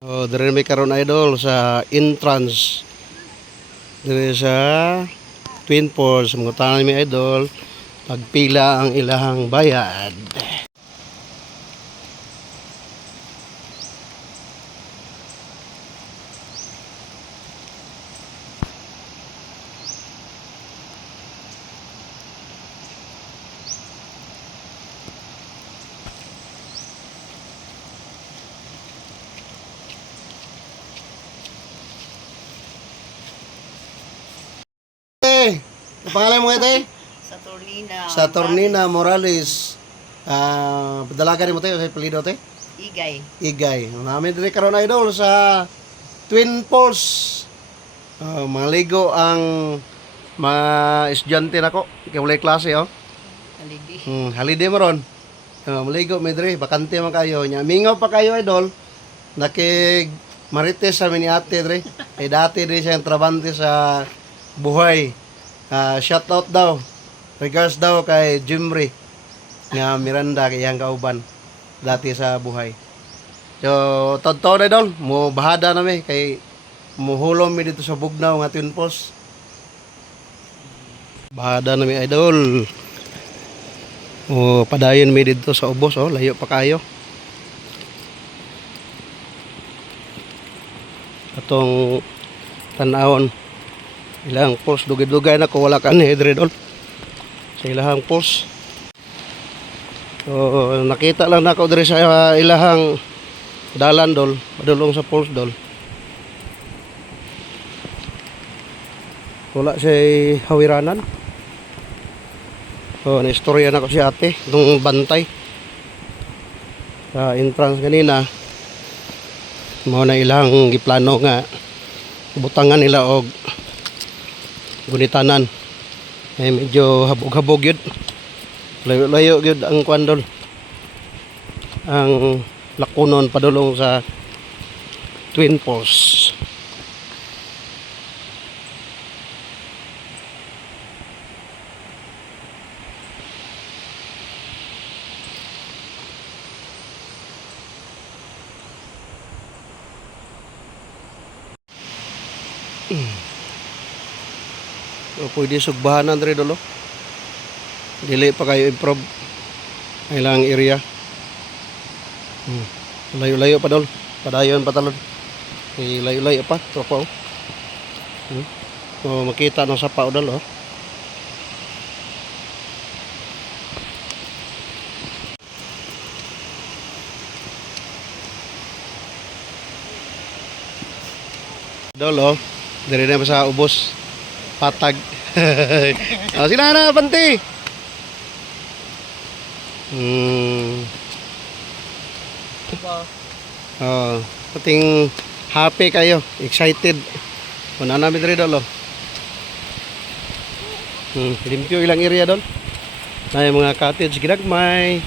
Oh, dire may karon idol sa entrance dire sa Twin Falls. Mangutangan mi idol pagpila ang ilahang bayad. Ang pangalan mo ite? Saturnina. Saturnina Morales. Padalaga mo tayo sa palido te? Igay. Igay. Namin dire karon idol sa Twin Falls. Maligo ang mga estudyante nako. Kay walay klase oh. Haligi. Holiday mo ron. Maligo mi dire, bakante man kayo nya. Mingaw pa kayo idol. Nakig marites sa ni ate dire. Dati dire siya trabante sa buhay. Shout out daw. Regards daw kay Jimry nga Miranda kay yang kauban dati sa buhay. So, totoo na idol, mo bahada na mi kay muhulom mi dito sa Bugnaw nga Twin Falls. Bahada na mi idol. Padayon mi dito sa ubos layo pa kayo. Atong tanawon ilang falls dugay-dugay na ko wala ka ni idol sa ilahang falls. So, nakita lang na ko diri sa ilahang dalan dol, padulong sa falls dol. Wala siya hawiranan. Na-istorya na ko si ate nung bantay sa entrance kanina. Mo na ilang giplano nga butangan nila og gunitanan. Medyo habog-habog yun. Layo-layo yun ang kwandol. Ang lakunon padulong sa Twin Falls. Pwede sugbahanan rin dolo. Dili pa kayo improve ilang area. Layo-layo pa dol. Padayon pa talon. Layo-layo pa. Tropa makita ng sapa o dol Dol dire na sa ubos. Patag. Sila na panti. Pating happy kayo, excited. Kuna namin diri dolo. Limpyo ilang area dol. Na yung mga cottage ginagmay.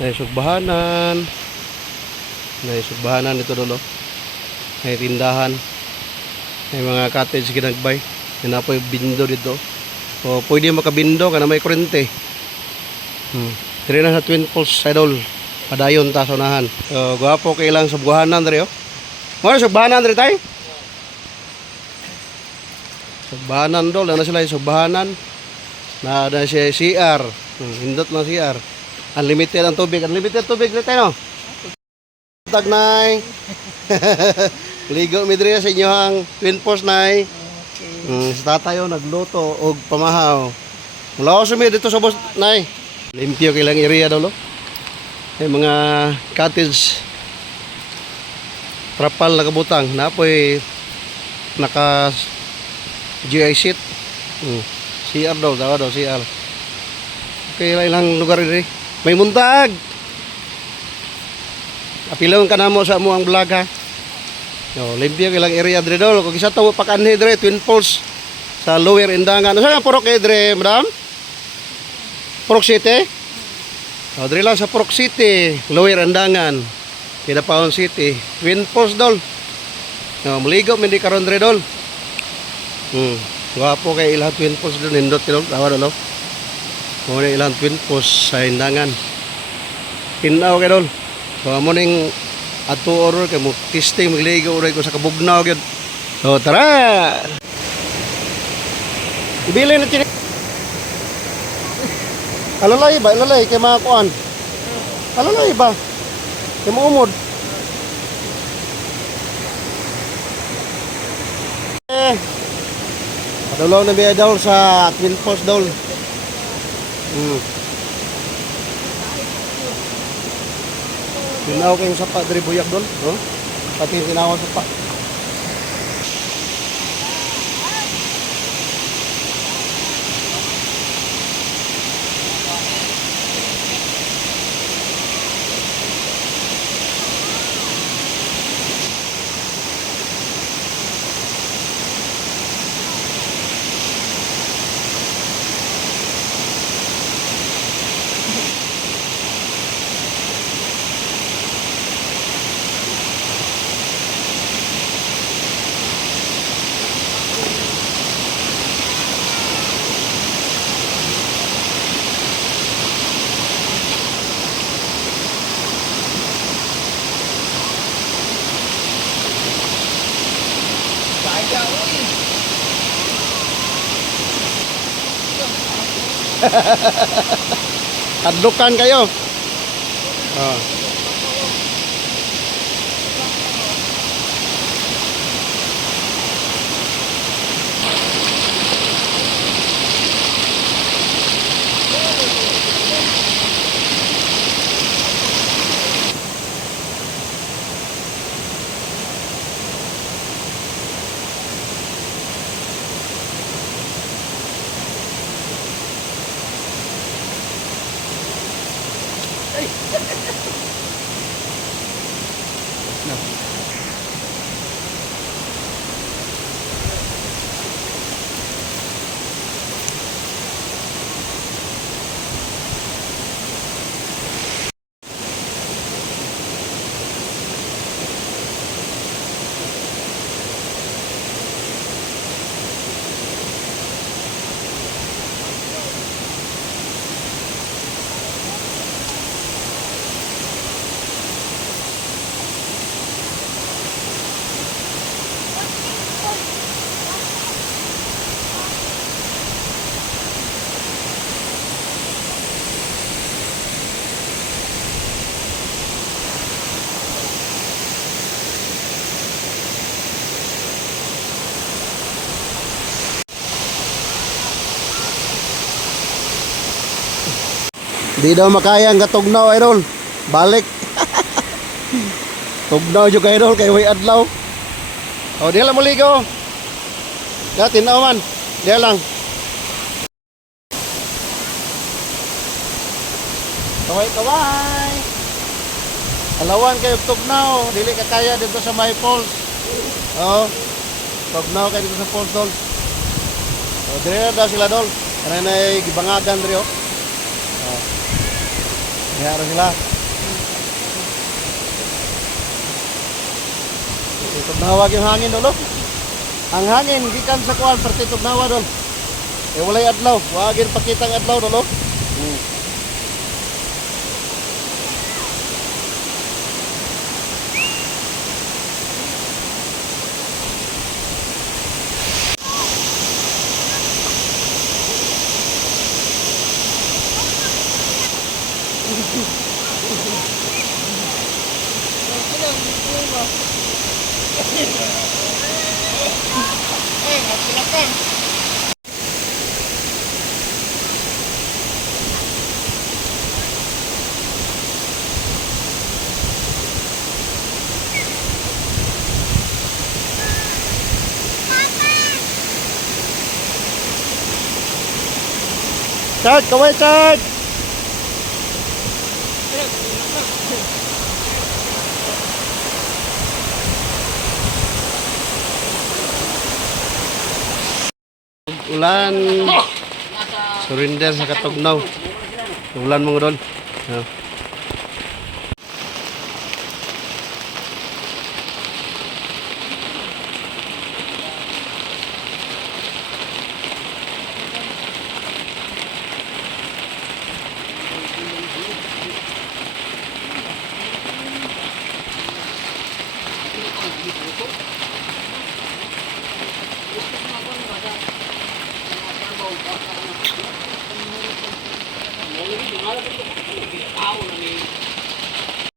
May sugbahanan. May sugbahanan dito dolo. May tindahan. May mga cottage ginagbay. May napoy bindo dito. O pwede makabindo ka na may kurente. Dire na sa Twin Falls idol. Padayon ta sa unahan. So gwapo kay ilang sugbahanan dire Mo sugbahanan dire tay? Sugbahanan dol na sila sugbahanan. Na siya CR. Hindot na CR. Unlimited ang tubig. Unlimited tubig dire tayo. Tagnay. Ligo mi diri sa inyohang Twin Falls nay. Sa tatayo nagluto og pamahaw. Mula ko sumi dito sa bus nay. Limpyo kay lang area dolo. May mga cottage trapal na kabutang. Napoy naka GI seat. CR daw CR. Okay ilang lugar diri. May muntag. Apilon ka na mo sa mo ang vlog ha. Limpyo ilang area dre dol. Kung isa to pakanhi dre Twin Falls sa Lower Indangan. Ano sa purok dre, madam? Purok City? Dre lang sa Purok City, Lower Indangan. Kidapawan City, Twin Falls dol. Maligo mi di karon dre dol. Gwapo kay ilang Twin Falls dol nindot dol. Tawa dol. Muna ilang twin post sa hindangan. Tinaw kay dol. So amo ning ato order kay mo testing magligo uray ko sa kabugnaw gyud. So tara. Ibili na tini. Alalay kay mga kuan. Alalay ba? Kay mo umod. Padulaw na biya daw sa twin post daw. Tinaw kayong sapa dari buyak doon, no? Pati yung tinawang sapa. Adlukan kayo. Oh. Di daw makaya ang katugnaw, idol. Balik. Tugnaw yung idol, kay way adlaw. O, di lang muligo. Ya, tinaw man. Di lang. Kaway. Alawan kayo tugnaw. Dili ka kaya dito sa my falls. O, tugnaw kayo dito sa falls, dol. O, dire na daw sila, dol. Karena na gibangagan diri, o. Kaya sila. Tugnawa yung hangin dolo. Ang hangin gikan sa kuan perti tugnawa dol. Walay adlaw, wagin pakitang adlaw dolo. Chad, kaway Chad. Ulan. Surrender sa katugnaw. Ulan mga dol. Tao na ni